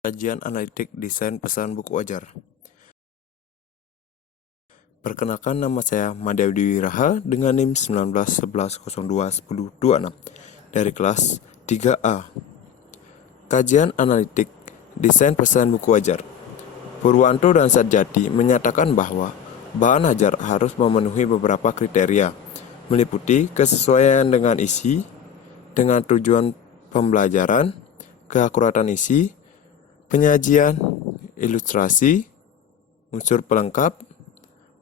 Kajian analitik desain pesan buku ajar. Perkenalkan, nama saya Madya Wiraha dengan NIM 1911021026 dari kelas 3A. Kajian analitik desain pesan buku ajar. Purwanto dan Satjati menyatakan bahwa bahan ajar harus memenuhi beberapa kriteria, meliputi kesesuaian dengan isi, dengan tujuan pembelajaran, keakuratan isi, penyajian, ilustrasi, unsur pelengkap,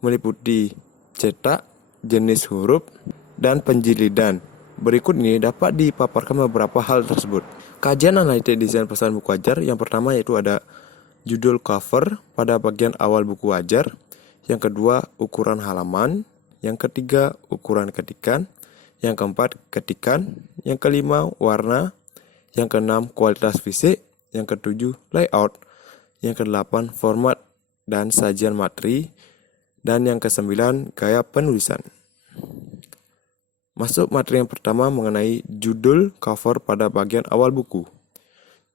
meliputi cetak, jenis huruf, dan penjilidan. Berikut ini dapat dipaparkan beberapa hal tersebut. Kajian analitik desain pesan buku ajar yang pertama yaitu ada judul cover pada bagian awal buku ajar, yang kedua ukuran halaman, yang ketiga ukuran ketikan, yang keempat ketikan, yang kelima warna, yang keenam kualitas fisik, yang ketujuh layout, yang kedelapan format dan sajian materi, dan yang kesembilan gaya penulisan. Masuk materi yang pertama mengenai judul cover pada bagian awal buku.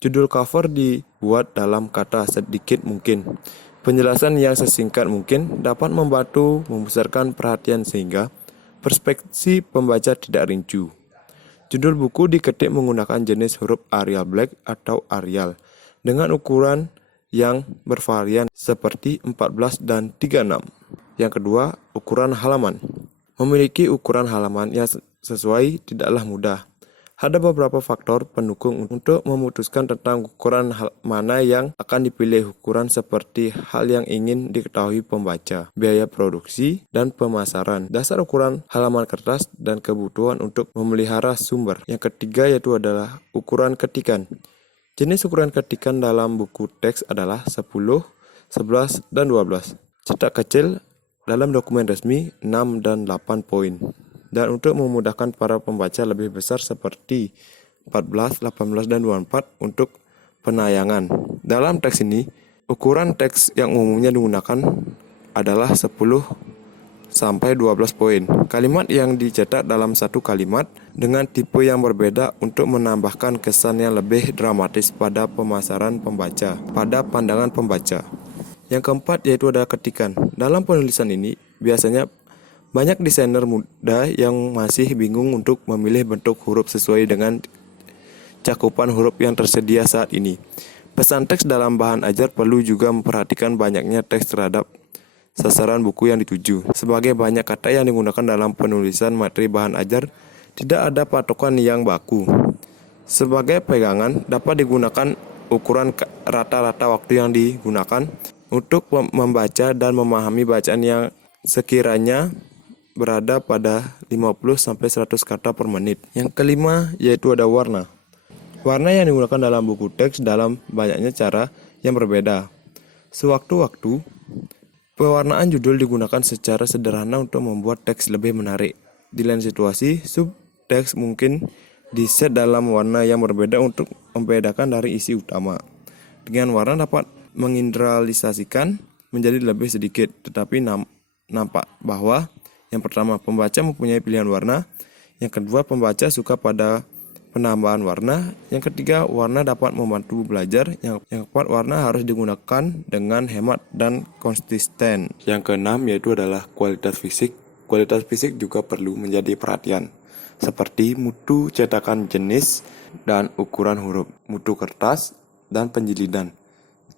Judul cover dibuat dalam kata sedikit mungkin. Penjelasan yang sesingkat mungkin dapat membantu membesarkan perhatian sehingga perspektif pembaca tidak rincu. Judul buku diketik menggunakan jenis huruf Arial Black atau Arial dengan ukuran yang bervarian seperti 14 dan 36. Yang kedua, ukuran halaman. Memiliki ukuran halaman yang sesuai tidaklah mudah. Ada beberapa faktor pendukung untuk memutuskan tentang ukuran mana yang akan dipilih. Ukuran seperti hal yang ingin diketahui pembaca, biaya produksi, dan pemasaran, dasar ukuran halaman kertas, dan kebutuhan untuk memelihara sumber. Yang ketiga yaitu adalah ukuran ketikan. Jenis ukuran ketikan dalam buku teks adalah 10, 11, dan 12. Cetak kecil dalam dokumen resmi 6 dan 8 poin. Dan untuk memudahkan para pembaca lebih besar seperti 14, 18, dan 24 untuk penayangan. Dalam teks ini, ukuran teks yang umumnya digunakan adalah 10 sampai 12 poin. Kalimat yang dicetak dalam satu kalimat dengan tipe yang berbeda untuk menambahkan kesan yang lebih dramatis pada pemasaran pembaca, pada pandangan pembaca. Yang keempat yaitu ada ketikan. Dalam penulisan ini, biasanya banyak desainer muda yang masih bingung untuk memilih bentuk huruf sesuai dengan cakupan huruf yang tersedia saat ini. Pesan teks dalam bahan ajar perlu juga memperhatikan banyaknya teks terhadap sasaran buku yang dituju. Sebagai banyak kata yang digunakan dalam penulisan materi bahan ajar, tidak ada patokan yang baku. Sebagai pegangan, dapat digunakan ukuran rata-rata waktu yang digunakan untuk membaca dan memahami bacaan yang sekiranya berada pada 50-100 kata per menit. Yang kelima yaitu ada warna. Warna yang digunakan dalam buku teks dalam banyaknya cara yang berbeda. Sewaktu-waktu, pewarnaan judul digunakan secara sederhana untuk membuat teks lebih menarik. Di lain situasi, subteks mungkin diset dalam warna yang berbeda untuk membedakan dari isi utama. Dengan warna dapat mengindralisasikan menjadi lebih sedikit, tetapi nampak bahwa yang pertama, pembaca mempunyai pilihan warna. Yang kedua, pembaca suka pada penambahan warna. Yang ketiga, warna dapat membantu belajar. Yang keempat, warna harus digunakan dengan hemat dan konsisten. Yang keenam yaitu adalah kualitas fisik. Kualitas fisik juga perlu menjadi perhatian, seperti mutu cetakan, jenis dan ukuran huruf, mutu kertas dan penjilidan,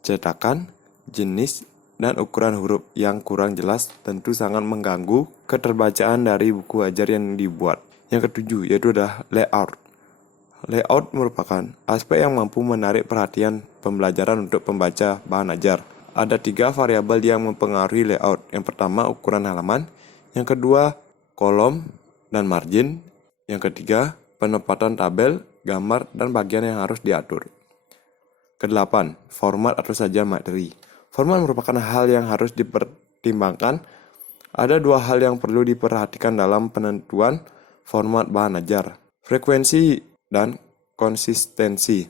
cetakan, jenis, dan ukuran huruf yang kurang jelas tentu sangat mengganggu keterbacaan dari buku ajar yang dibuat. Yang ketujuh yaitu adalah layout. Layout merupakan aspek yang mampu menarik perhatian pembelajaran untuk pembaca bahan ajar. Ada 3 variabel yang mempengaruhi layout. Yang pertama ukuran halaman, yang kedua kolom dan margin, yang ketiga penempatan tabel, gambar, dan bagian yang harus diatur. Kedelapan, format atau sajian materi. Format merupakan hal yang harus dipertimbangkan. Ada 2 hal yang perlu diperhatikan dalam penentuan format bahan ajar. Frekuensi dan konsistensi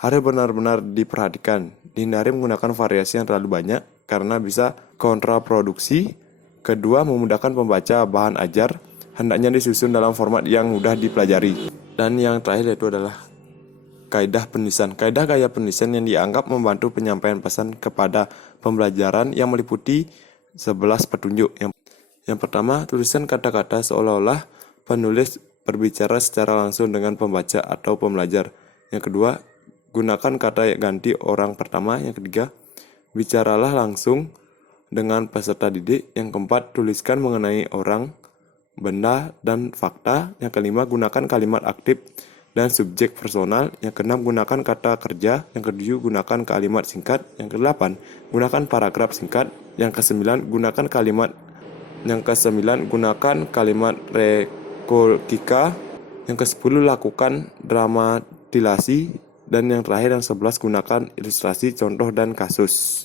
harus benar-benar diperhatikan. Dihindari menggunakan variasi yang terlalu banyak karena bisa kontraproduksi. Kedua, memudahkan pembaca bahan ajar hendaknya disusun dalam format yang mudah dipelajari. Dan yang terakhir yaitu adalah kaidah penulisan. Kaidah gaya penulisan yang dianggap membantu penyampaian pesan kepada pembelajaran yang meliputi 11 petunjuk. Yang pertama, tulisan kata-kata seolah-olah penulis berbicara secara langsung dengan pembaca atau pembelajar. Yang kedua, gunakan kata ganti orang pertama. Yang ketiga, bicaralah langsung dengan peserta didik. Yang keempat, tuliskan mengenai orang, benda, dan fakta. Yang kelima, gunakan kalimat aktif dan subjek personal. Yang keenam, gunakan kata kerja. Yang ketujuh, gunakan kalimat singkat. Yang kedelapan, gunakan paragraf singkat. Yang kesembilan, gunakan kalimat retorika. Yang kesepuluh, lakukan dramatisasi. Dan yang terakhir, yang 11, gunakan ilustrasi, contoh, dan kasus.